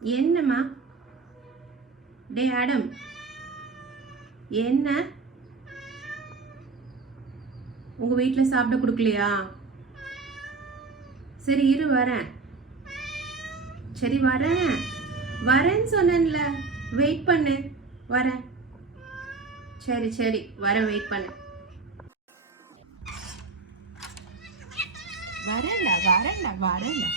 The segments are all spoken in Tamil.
என்னம்மா? டே ஆடம், என்ன உங்க வீட்டில் சாப்பிட கொடுக்கலையா? சரி இரு வரேன். சரி வரேன், வரேன்னு சொன்னேன்ல, வெயிட் பண்ணு. வரேன். சரி சரி வரேன், வெயிட் பண்ணு. வரேன்டா வரேன்டா வரேன்டா.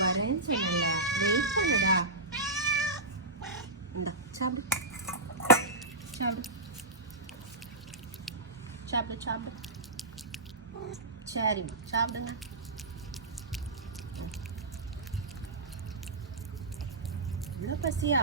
வரேன்னு சொன்னேன்ல, வெயிட் பண்ணுடா. இந்த சாப்பிடு சாப்பிடு சாப்பிடு சாப்பிடு. சரிம்மா சாப்பிடுங்க. இவ்வளோ பசியா?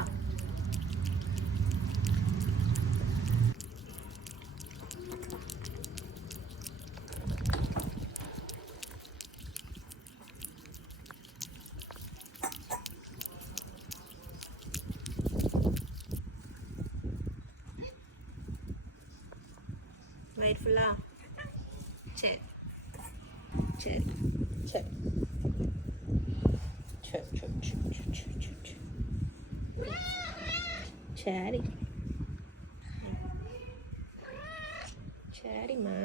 வயிறு ஃபுல்லா? சரி சரி சரி சரி சரி சரிம்மா.